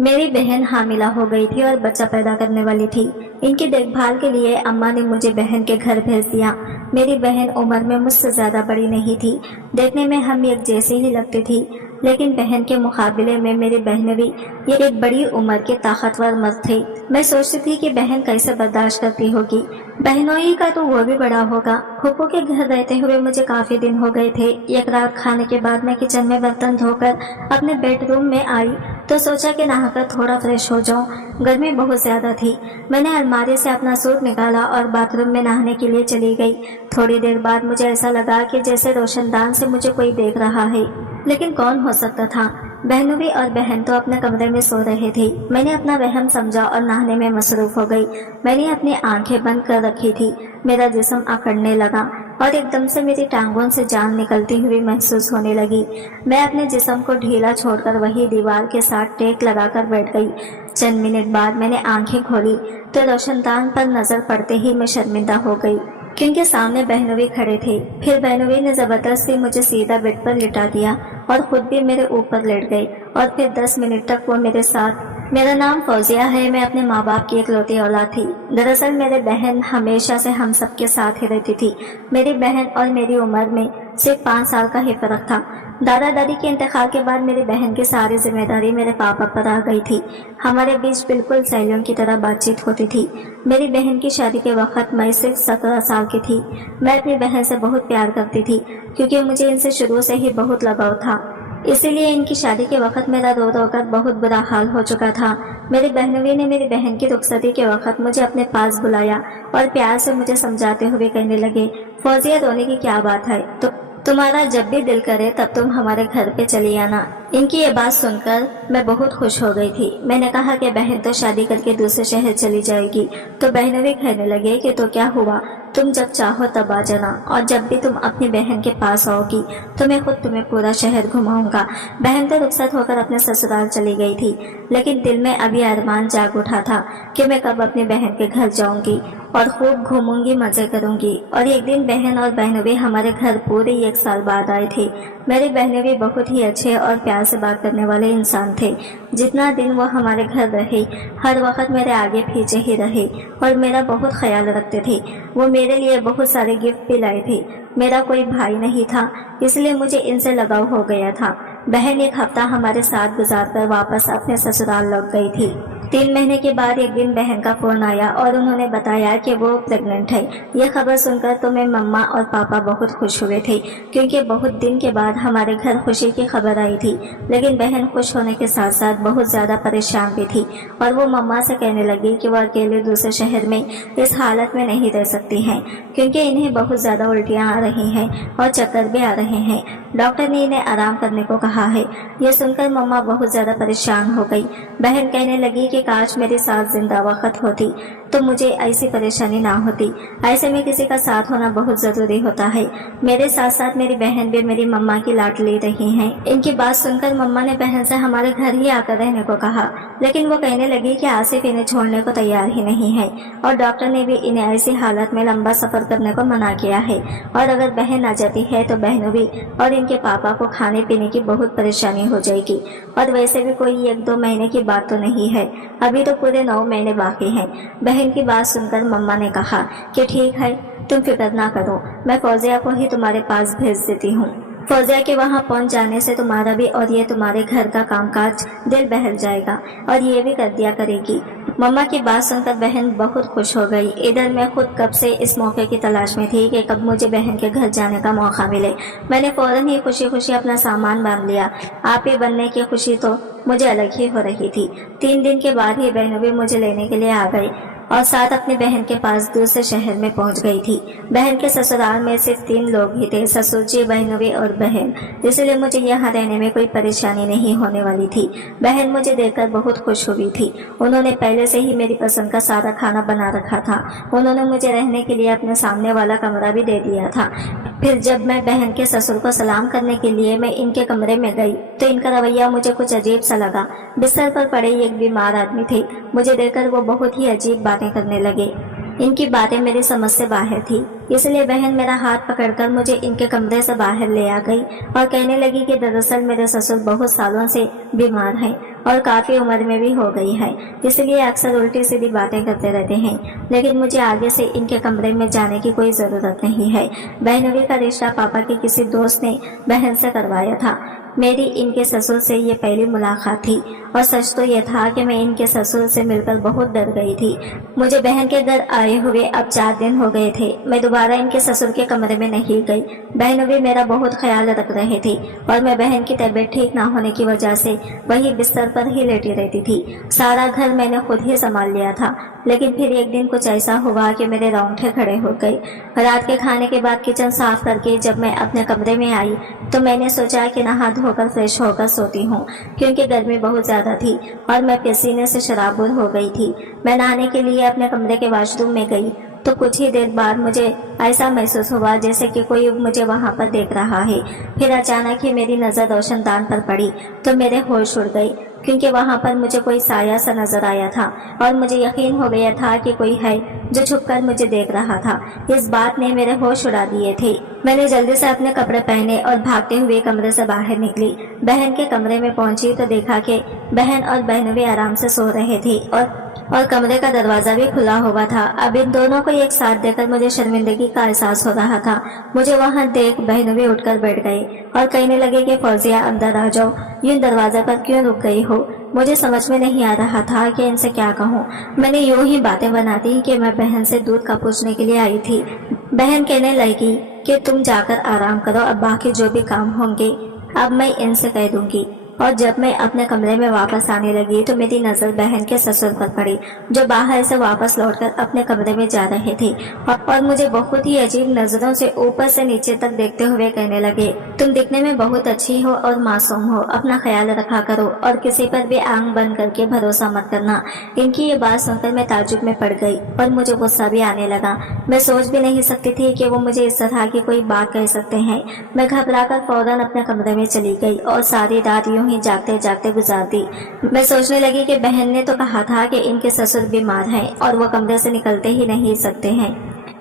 मेरी बहन हामिला हो गई थी और बच्चा पैदा करने वाली थी। इनकी देखभाल के लिए अम्मा ने मुझे बहन के घर भेज दिया। मेरी बहन उम्र में मुझसे ज़्यादा बड़ी नहीं थी, देखने में हम एक जैसी ही लगती थी, लेकिन बहन के मुकाबले में मेरी बहन भी ये एक बड़ी उम्र की ताकतवर मर्द थी। मैं सोचती थी कि बहन कैसे बर्दाश्त करती होगी। बहनों ही का तो वो भी बड़ा होगा। फूफू के घर रहते हुए मुझे काफ़ी दिन हो गए थे। एक रात खाने के बाद मैं किचन में बर्तन धोकर अपने बेडरूम में आई तो सोचा कि नहाकर थोड़ा फ्रेश हो जाऊं। गर्मी बहुत ज़्यादा थी। मैंने अलमारी से अपना सूट निकाला और बाथरूम में नहाने के लिए चली गई। थोड़ी देर बाद मुझे ऐसा लगा कि जैसे रोशनदान से मुझे कोई देख रहा है, लेकिन कौन हो सकता था। बहनों और बहन तो अपने कमरे में सो रहे थे। मैंने अपना वहम समझा और नहाने में मसरूफ हो गई। मैंने अपनी आंखें बंद कर रखी थी। मेरा जिस्म अकड़ने लगा और एकदम से मेरी टांगों से जान निकलती हुई महसूस होने लगी। मैं अपने जिस्म को ढीला छोड़कर वही दीवार के साथ टेक लगाकर बैठ गई। चंद मिनट बाद मैंने आंखें खोली तो रोशनदान पर नजर पड़ते ही मैं शर्मिंदा हो गई, क्योंकि सामने बहनोई खड़े थे। फिर बहनोई ने जबरदस्ती मुझे सीधा बेड पर लिटा दिया और खुद भी मेरे ऊपर लेट गई और फिर 10 मिनट तक वो मेरे साथ। मेरा नाम फौजिया है। मैं अपने माँ बाप की इकलौती औलाद थी। दरअसल मेरी बहन हमेशा से हम सबके साथ ही रहती थी। मेरी बहन और मेरी उम्र में सिर्फ 5 साल का ही फर्क था। दादा दादी के इंतकाल के बाद मेरी बहन की सारी जिम्मेदारी मेरे पापा पर आ गई थी। हमारे बीच बिल्कुल सहेलियों की तरह बातचीत होती थी। मेरी बहन की शादी के वक्त मैं सिर्फ 17 साल की थी। मैं अपनी बहन से बहुत प्यार करती थी, क्योंकि मुझे इनसे शुरू से ही बहुत लगाव था। इसीलिए इनकी शादी के वक्त मेरा रो रो कर बहुत बुरा हाल हो चुका था। मेरी बहनोई ने मेरी बहन की रुखसती के वक्त मुझे अपने पास बुलाया और प्यार से मुझे समझाते हुए कहने लगे, फौजिया रोने की क्या बात है, तो तुम्हारा जब भी दिल करे तब तुम हमारे घर पे चली आना। इनकी ये बात सुनकर मैं बहुत खुश हो गई थी। मैंने कहा कि बहन तो शादी करके दूसरे शहर चली जाएगी। तो बहनोई कहने लगे कि तो क्या हुआ, तुम जब चाहो तब आ जाना, और जब भी तुम अपनी बहन के पास आओगी तो मैं खुद तुम्हें पूरा शहर घुमाऊंगा। बहन तो रुखसत होकर अपने ससुराल चली गई थी, लेकिन दिल में अभी अरमान जाग उठा था कि मैं कब अपनी बहन के घर जाऊंगी और खूब घूमूंगी, मजे करूंगी। और एक दिन बहन और बहनोई हमारे घर पूरे 1 साल बाद आए थे। मेरे बहनोई बहुत ही अच्छे और प्यार से बात करने वाले इंसान थे। जितना दिन वो हमारे घर रहे, हर वक्त मेरे आगे पीछे ही रहे और मेरा बहुत ख्याल रखते थे। वो मेरे लिए बहुत सारे गिफ्ट भी लाए थे। मेरा कोई भाई नहीं था, इसलिए मुझे इनसे लगाव हो गया था। बहन 1 हफ्ता हमारे साथ गुजारकर वापस अपने ससुराल लौट गई थी। 3 महीने के बाद एक दिन बहन का फोन आया और उन्होंने बताया कि वो प्रेग्नेंट है। यह खबर सुनकर तो मैं मम्मा और पापा बहुत खुश हुए थे, क्योंकि बहुत दिन के बाद हमारे घर खुशी की खबर आई थी। लेकिन बहन खुश होने के साथ साथ बहुत ज़्यादा परेशान भी थी और वो मम्मा से कहने लगी कि वो अकेले दूसरे शहर में इस हालत में नहीं रह सकती हैं, क्योंकि इन्हें बहुत ज़्यादा उल्टियाँ आ रही हैं और चक्कर भी आ रहे हैं। डॉक्टर ने इन्हें आराम करने को कहा है। यह सुनकर मम्मा बहुत ज़्यादा परेशान हो गई। बहन कहने लगी कि काश मेरे साथ जिंदा वक्त होती तो मुझे ऐसी परेशानी ना होती। ऐसे में किसी का साथ होना बहुत ज़रूरी होता है। मेरे साथ साथ मेरी बहन भी मेरी मम्मा की लाट ले रही हैं। इनकी बात सुनकर मम्मा ने बहन से हमारे घर ही आकर रहने को कहा, लेकिन वो कहने लगी कि आसिफ इन्हें छोड़ने को तैयार ही नहीं है और डॉक्टर ने भी इन्हें ऐसी हालत में लंबा सफ़र करने को मना किया है। और अगर बहन आ जाती है तो बहनों भी और इनके पापा को खाने पीने की बहुत परेशानी हो जाएगी। और वैसे भी कोई 1-2 महीने की बात तो नहीं है, अभी तो पूरे 9 महीने बाकी हैं। बहन की बात सुनकर मम्मा ने कहा कि ठीक है, तुम फिक्र ना करो, मैं फौजिया को ही तुम्हारे पास भेज देती हूँ। फौजिया के वहाँ पहुँच जाने से तुम्हारा भी और ये तुम्हारे घर का कामकाज दिल बहल जाएगा और ये भी कर दिया करेगी। मम्मा की बात सुनकर बहन बहुत खुश हो गई। इधर मैं खुद कब से इस मौके की तलाश में थी कि कब मुझे बहन के घर जाने का मौका मिले। मैंने फौरन ही खुशी खुशी अपना सामान बांध लिया। आप ही बनने की खुशी तो मुझे अलग ही हो रही थी। 3 दिन के बाद ही बहनों भी मुझे लेने के लिए आ गई और साथ अपनी बहन के पास दूसरे शहर में पहुंच गई थी। बहन के ससुराल में सिर्फ 3 लोग ही थे, ससुर जी, बहनोई और बहन, इसलिए मुझे यहाँ रहने में कोई परेशानी नहीं होने वाली थी। बहन मुझे देखकर बहुत खुश हुई थी। उन्होंने पहले से ही मेरी पसंद का सारा खाना बना रखा था। उन्होंने मुझे रहने के लिए अपने सामने वाला कमरा भी दे दिया था। फिर जब मैं बहन के ससुर को सलाम करने के लिए मैं इनके कमरे में गई तो इनका रवैया मुझे कुछ अजीब सा लगा। बिस्तर पर पड़े एक बीमार आदमी थे। मुझे देखकर वो बहुत ही अजीब बातें करने लगे। इनकी बातें मेरी समझ से बाहर थी, इसलिए बहन मेरा हाथ पकड़कर मुझे इनके कमरे से बाहर ले आ गई और कहने लगी कि दरअसल मेरे ससुर बहुत सालों से बीमार हैं और काफ़ी उम्र में भी हो गई है, इसलिए अक्सर उल्टी सीधी बातें करते रहते हैं। लेकिन मुझे आगे से इनके कमरे में जाने की कोई ज़रूरत नहीं है। बहनोई का रिश्ता पापा के किसी दोस्त ने बहन से करवाया था। मेरी इनके ससुर से ये पहली मुलाकात थी और सच तो ये था कि मैं इनके ससुर से मिलकर बहुत डर गई थी। मुझे बहन के घर आए हुए अब 4 दिन हो गए थे। मैं दोबारा इनके ससुर के कमरे में नहीं गई। बहन भी मेरा बहुत ख्याल रख रहे थे और मैं बहन की तबीयत ठीक ना होने की वजह से वही बिस्तर पर ही लेटी रहती थी। सारा घर मैंने खुद ही संभाल लिया था। लेकिन फिर एक दिन कुछ ऐसा हुआ कि मेरे रोंगटे खड़े हो गए। रात के खाने के बाद किचन साफ करके जब मैं अपने कमरे में आई तो मैंने सोचा कि नहा धोकर फ्रेश होकर सोती हूँ, क्योंकि गर्मी बहुत ज़्यादा थी और मैं पसीने से शराबुर हो गई थी। मैं नहाने के लिए अपने कमरे के वॉशरूम में गई तो कुछ ही देर बाद मुझे ऐसा महसूस हुआ जैसे कि कोई मुझे वहाँ पर देख रहा है। फिर अचानक ही मेरी नज़र रोशनदान पर पड़ी तो मेरे होश उड़ गए, क्योंकि वहाँ पर मुझे कोई साया सा नजर आया था और मुझे यकीन हो गया था कि कोई है जो छुपकर मुझे देख रहा था। इस बात ने मेरे होश उड़ा दिए थे। मैंने जल्दी से अपने कपड़े पहने और भागते हुए कमरे से बाहर निकली। बहन के कमरे में पहुंची तो देखा कि बहन और बहनोई आराम से सो रहे थे और कमरे का दरवाजा भी खुला हुआ था। अब इन दोनों को एक साथ देखकर मुझे शर्मिंदगी का एहसास हो रहा था। मुझे वहां देख बहनोई उठकर बैठ गई और कहने लगे कि फौजिया अंदर आ जाओ, यूं दरवाजा पर क्यों रुक गई हो। मुझे समझ में नहीं आ रहा था कि इनसे क्या कहूँ। मैंने यूं ही बातें बनाती कि मैं बहन से दूध का पूछने के लिए आई थी। बहन कहने लगी कि तुम जाकर आराम करो, अब बाकी जो भी काम होंगे अब मैं इनसे कह दूंगी। और जब मैं अपने कमरे में वापस आने लगी तो मेरी नज़र बहन के ससुर पर पड़ी, जो बाहर से वापस लौटकर अपने कमरे में जा रहे थे और मुझे बहुत ही अजीब नजरों से ऊपर से नीचे तक देखते हुए कहने लगे, तुम दिखने में बहुत अच्छी हो और मासूम हो, अपना ख्याल रखा करो और किसी पर भी आंख बंद करके भरोसा मत करना। इनकी ये बात सुनकर मैं ताज्जुब में पड़ गई और मुझे गुस्सा भी आने लगा। मैं सोच भी नहीं सकती थी कि वो मुझे इस तरह की कोई बात कह सकते हैं। मैं घबराकर फौरन अपने कमरे में चली गई और सारी रात यूं ही जागते जागते गुजार दी। मैं सोचने लगी कि बहन ने तो कहा था कि इनके ससुर बीमार हैं और वो कमरे से निकलते ही नहीं सकते हैं,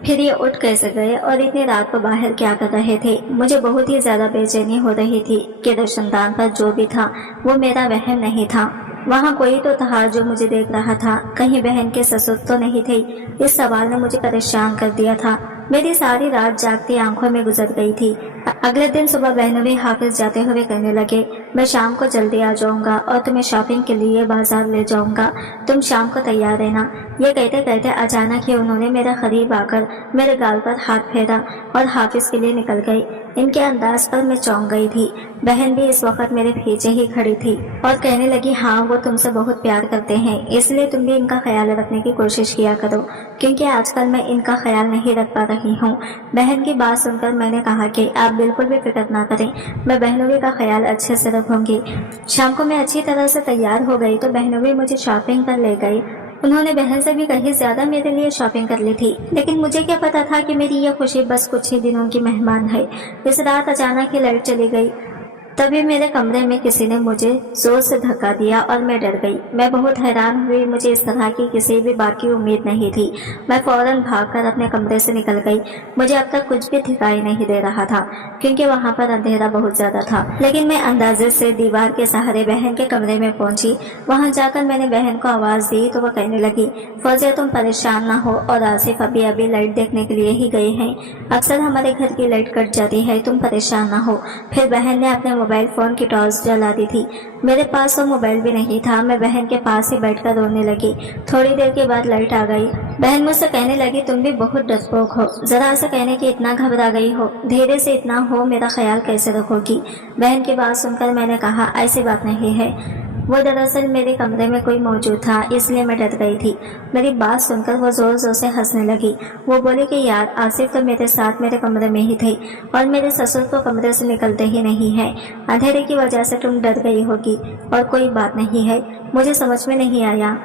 फिर ये उठ कैसे गए और इतनी रात को बाहर क्या कर रहे थे। मुझे बहुत ही ज्यादा बेचैनी हो रही थी कि रोशनदान पर जो भी था वो मेरा वहम नहीं था। वहाँ कोई तो था जो मुझे देख रहा था, कहीं बहन के ससुर तो नहीं थे। इस सवाल ने मुझे परेशान कर दिया था। मेरी सारी रात जागती आंखों में गुजर गई थी। अगले दिन सुबह बहनोई हाफिज जाते हुए कहने लगे, मैं शाम को जल्दी आ जाऊंगा और तुम्हें शॉपिंग के लिए बाजार ले जाऊंगा, तुम शाम को तैयार रहना। ये कहते कहते अचानक ही उन्होंने मेरे करीब आकर मेरे गाल पर हाथ फेरा और हाफिज के लिए निकल गई। इनके अंदाज पर मैं चौंक गई थी। बहन भी इस वक्त मेरे पीछे ही खड़ी थी और कहने लगी, हाँ वो तुमसे बहुत प्यार करते हैं, इसलिए तुम भी इनका ख्याल रखने की कोशिश किया करो, क्योंकि आजकल मैं इनका ख्याल नहीं रख पा रही हूँ। बहन की बात सुनकर मैंने कहा कि आप बिल्कुल भी फिक्र ना करें, मैं बहनोई का ख्याल अच्छे से रखूंगी। शाम को मैं अच्छी तरह से तैयार हो गई तो बहनोई मुझे शॉपिंग पर ले गई। उन्होंने बहन से भी कहीं ज्यादा मेरे लिए शॉपिंग कर ली थी, लेकिन मुझे क्या पता था कि मेरी यह खुशी बस कुछ ही दिनों की मेहमान है। इस रात अचानक ही लाइट चली गई। तभी मेरे कमरे में किसी ने मुझे जोर से धक्का दिया और मैं डर गई। मैं बहुत हैरान हुई, मुझे इस तरह की किसी भी बात की उम्मीद नहीं थी। मैं फौरन भागकर अपने कमरे से निकल गई। मुझे अब तक कुछ भी दिखाई नहीं दे रहा था, क्योंकि वहाँ पर अंधेरा बहुत ज्यादा था। लेकिन मैं अंदाजे से दीवार के सहारे बहन के कमरे में पहुंची। वहाँ जाकर मैंने बहन को आवाज दी तो वो कहने लगी, फौजिया तुम परेशान ना हो और आसिफ अभी लाइट देखने के लिए ही गए हैं, अक्सर हमारे घर की लाइट कट जाती है, तुम परेशान ना हो। फिर बहन ने अपने मोबाइल फोन की टॉर्च जला दी थी। मेरे पास तो मोबाइल भी नहीं था। मैं बहन के पास ही बैठकर रोने लगी। थोड़ी देर के बाद लाइट आ गई। बहन मुझसे कहने लगी, तुम भी बहुत डरपोक हो, जरा से कहने की इतना घबरा गई हो, धीरे से इतना हो मेरा ख्याल कैसे रखोगी। बहन की बात सुनकर मैंने कहा, ऐसी बात नहीं है, वो दरअसल मेरे कमरे में कोई मौजूद था, इसलिए मैं डर गई थी। मेरी बात सुनकर वो जोर जोर से हंसने लगी। वो बोली कि यार आसिफ तो मेरे साथ मेरे कमरे में ही थे और मेरे ससुर को कमरे से निकलते ही नहीं है, अंधेरे की वजह से तुम डर गई होगी और कोई बात नहीं है। मुझे समझ में नहीं आया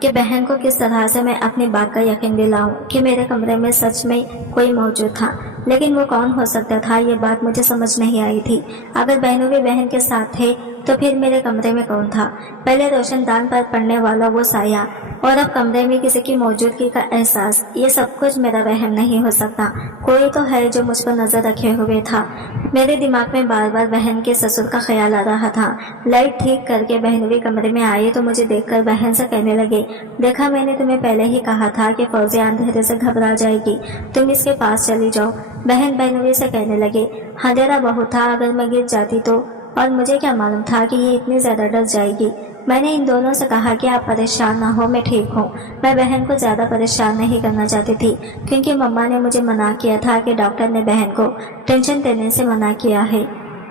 कि बहन को किस तरह से मैं अपनी बात का यकीन दिलाऊं कि मेरे कमरे में सच में कोई मौजूद था, लेकिन वो कौन हो सकता था ये बात मुझे समझ नहीं आई थी। अगर बहनोई बहन के साथ थे तो फिर मेरे कमरे में कौन था? पहले रोशनदान पर पड़ने वाला वो साया और अब कमरे में किसी की मौजूदगी का एहसास, ये सब कुछ मेरा वहम नहीं हो सकता। कोई तो है जो मुझ पर नजर रखे हुए था। मेरे दिमाग में बार बार बहन के ससुर का ख्याल आ रहा था। लाइट ठीक करके बहनवी कमरे में आई तो मुझे देखकर बहन से कहने लगे, देखा मैंने तुम्हें पहले ही कहा था कि फौजिया अंधेरे से घबरा जाएगी, तुम इसके पास चली जाओ। बहन बहनवी से कहने लगे, अंधेरा बहुत था, अगर मैं गिर जाती तो, और मुझे क्या मालूम था कि ये इतनी ज्यादा डर जाएगी। मैंने इन दोनों से कहा कि आप परेशान ना हो, मैं ठीक हूँ। मैं बहन को ज़्यादा परेशान नहीं करना चाहती थी क्योंकि मम्मा ने मुझे मना किया था कि डॉक्टर ने बहन को टेंशन देने से मना किया है।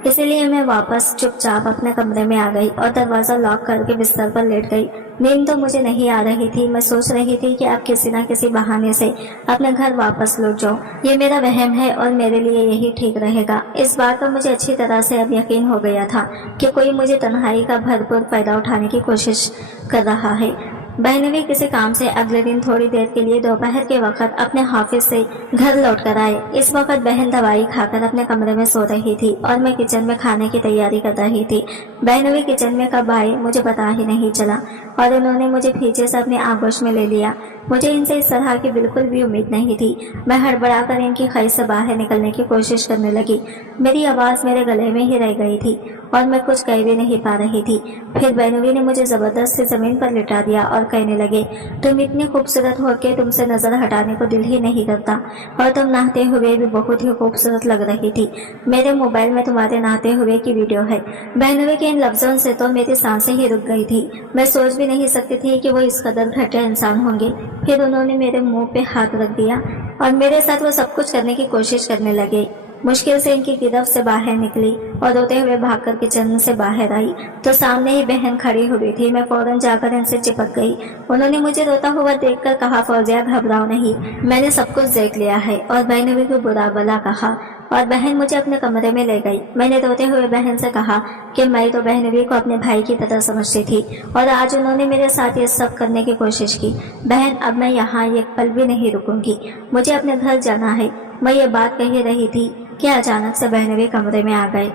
इसीलिए मैं वापस चुपचाप अपने कमरे में आ गई और दरवाज़ा लॉक करके बिस्तर पर लेट गई। नींद तो मुझे नहीं आ रही थी। मैं सोच रही थी कि अब किसी न किसी बहाने से अपने घर वापस लौट जाऊं। ये मेरा वहम है और मेरे लिए यही ठीक रहेगा। इस बात का मुझे अच्छी तरह से अब यकीन हो गया था कि कोई मुझे तन्हाई का भरपूर फायदा उठाने की कोशिश कर रहा है। बहनवी किसी काम से अगले दिन थोड़ी देर के लिए दोपहर के वक्त अपने ऑफिस से घर लौट कर आए। इस वक्त बहन दवाई खाकर अपने कमरे में सो रही थी और मैं किचन में खाने की तैयारी कर रही थी। बहनवी किचन में कब आए मुझे पता ही नहीं चला और उन्होंने मुझे पीछे से अपने आगोश में ले लिया। मुझे इनसे इस तरह की बिल्कुल भी उम्मीद नहीं थी। मैं हड़बड़ाकर इनकी खैर से बाहर निकलने की कोशिश करने लगी। मेरी आवाज़ मेरे गले में ही रह गई थी और मैं कुछ कह भी नहीं पा रही थी। फिर बहनवी ने मुझे ज़बरदस्ती ज़मीन पर लिटा दिया और कहने लगे, तुम इतनी खूबसूरत हो के तुमसे नज़र हटाने को दिल ही नहीं करता और तुम नहाते हुए भी बहुत ही खूबसूरत लग रही थी। मेरे मोबाइल में तुम्हारे नहाते हुए की वीडियो है। बहनवी के इन लफ्ज़ों से तो मेरी सांसें ही रुक गई थी। मैं सोच भी नहीं सकती थी कि वो इस कदर घटिया इंसान होंगे। फिर उन्होंने मेरे मुंह पे हाथ रख दिया और मेरे साथ वो सब कुछ करने की कोशिश करने लगे। मुश्किल से इनकी गिरफ्त से बाहर निकली और रोते हुए भागकर किचन से बाहर आई तो सामने ही बहन खड़ी हुई थी। मैं फौरन जाकर इनसे चिपक गई। उन्होंने मुझे रोता हुआ देखकर कहा, फौजिया घबराओ नहीं, मैंने सब कुछ देख लिया है। और बहनवी को बुरा भला कहा और बहन मुझे अपने कमरे में ले गई। मैंने रोते हुए बहन से कहा कि मैं तो बहनवी को अपने भाई की तरह समझती थी और आज उन्होंने मेरे साथ ये सब करने की कोशिश की। बहन अब मैं यहाँ एक पल भी नहीं रुकूंगी, मुझे अपने घर जाना है। मैं ये बात कह रही थी कि अचानक से बहनवी कमरे में आ गए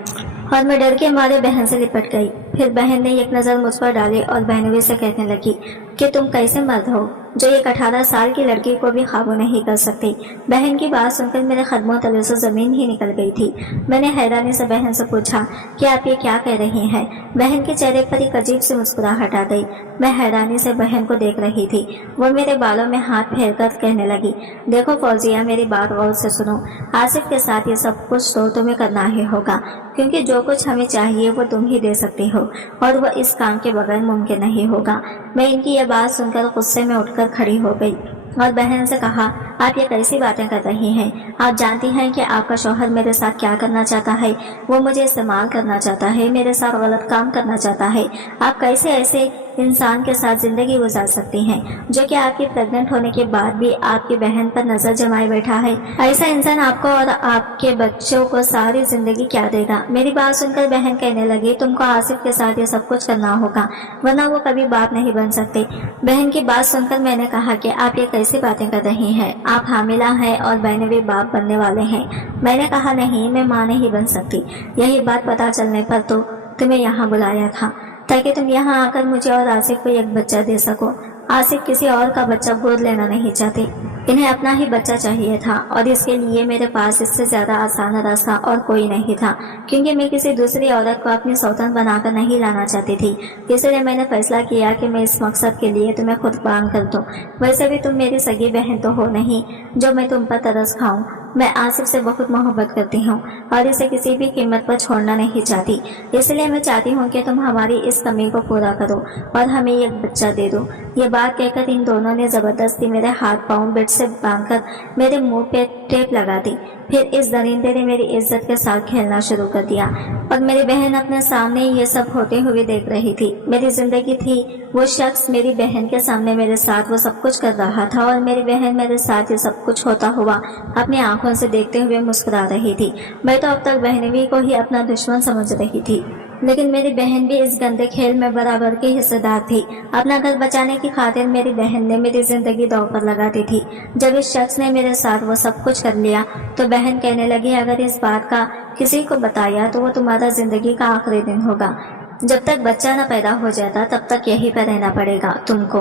और मैं डर के मारे बहन से लिपट गई। फिर बहन ने एक नज़र मुझ पर डाली और बहनवी से कहने लगी कि तुम कैसे मर्द हो जो एक 18 साल की लड़की को भी काबू नहीं कर सकती। बहन की बात सुनकर मेरे कदमों तले से ज़मीन ही निकल गई थी। मैंने हैरानी से बहन से पूछा कि आप ये क्या कह रही हैं। बहन के चेहरे पर एक अजीब सी मुस्कुराहट आ गई। मैं हैरानी से बहन को देख रही थी। वो मेरे बालों में हाथ फेरकर कहने लगी, देखो फौजिया, मेरी बात गौर से सुनो। आसिफ के साथ ये सब कुछ तो तुम्हें करना ही होगा क्योंकि जो कुछ हमें चाहिए वो तुम ही दे सकती हो और वह इस काम के बगैर मुमकिन नहीं होगा। मैं इनकी यह बात सुनकर गुस्से में उठकर खड़ी हो गई और बहन से कहा, आप ये कैसी बातें कर रही हैं? आप जानती हैं कि आपका शौहर मेरे साथ क्या करना चाहता है? वो मुझे इस्तेमाल करना चाहता है, मेरे साथ गलत काम करना चाहता है। आप कैसे ऐसे इंसान के साथ जिंदगी गुजार सकती हैं जो कि आपके प्रेग्नेंट होने के बाद भी आपकी बहन पर नजर जमाए बैठा है? ऐसा इंसान आपको और आपके बच्चों को सारी जिंदगी क्या देगा? मेरी बात सुनकर बहन कहने लगी, तुमको आसिफ के साथ ये सब कुछ करना होगा वरना वो कभी बाप नहीं बन सकते। बहन की बात सुनकर मैंने कहा कि आप ये कैसी बातें कर रही हैं? आप हामिला हैं और बहनवी बाप बनने वाले हैं। मैंने कहा, नहीं, मैं माँ नहीं बन सकती। यही बात पता चलने पर तो तुम्हें यहाँ बुलाया था ताकि तुम यहाँ आकर मुझे और आसिफ को एक बच्चा दे सको। आसिफ किसी और का बच्चा गोद लेना नहीं चाहते, इन्हें अपना ही बच्चा चाहिए था और इसके लिए मेरे पास इससे ज्यादा आसान रास्ता और कोई नहीं था क्योंकि मैं किसी दूसरी औरत को अपनी सौतन बनाकर नहीं लाना चाहती थी। इसलिए मैंने फैसला किया कि मैं इस मकसद के लिए तुम्हें कुर्बान कर दूं। वैसे भी तुम मेरी सगी बहन तो हो नहीं जो मैं तुम पर तरस खाऊं। मैं आसिफ से बहुत मोहब्बत करती हूँ और इसे किसी भी कीमत पर छोड़ना नहीं चाहती। इसलिए मैं चाहती हूँ कि तुम हमारी इस कमी को पूरा करो और हमें एक बच्चा दे दो। ये बात कहकर इन दोनों ने जबरदस्ती मेरे हाथ पांव बेड से बांधकर मेरे मुंह पे टेप लगा दी। फिर इस दरिंदे ने मेरी इज्जत के साथ खेलना शुरू कर दिया और मेरी बहन अपने सामने ये सब होते हुए देख रही थी। मेरी जिंदगी थी, वो शख्स मेरी बहन के सामने मेरे साथ वो सब कुछ कर रहा था और मेरी बहन मेरे साथ ये सब कुछ होता हुआ अपनी आंखों से देखते हुए मुस्कुरा रही थी। मैं तो अब तक बहनवी को ही अपना दुश्मन समझ रही थी, लेकिन मेरी बहन भी इस गंदे खेल में बराबर की हिस्सेदार थी। अपना घर बचाने की खातिर मेरी बहन ने मेरी जिंदगी दांव पर लगा दी थी। जब इस शख्स ने मेरे साथ वो सब कुछ कर लिया तो बहन कहने लगी, अगर इस बात का किसी को बताया तो वो तुम्हारा जिंदगी का आखिरी दिन होगा। जब तक बच्चा न पैदा हो जाता तब तक यहीं पर रहना पड़ेगा तुमको।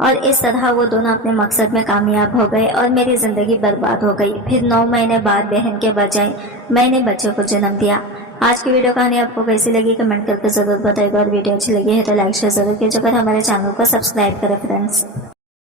और इस तरह वो दोनों अपने मकसद में कामयाब हो गए और मेरी ज़िंदगी बर्बाद हो गई। फिर 9 महीने बाद बहन के बजाय मैंने बच्चे को जन्म दिया। आज की वीडियो कहानी आपको कैसी लगी कमेंट करके ज़रूर बताइएगा, और वीडियो अच्छी लगी है तो लाइक शेयर ज़रूर कीजिए, पर हमारे चैनल को सब्सक्राइब करें फ्रेंड्स।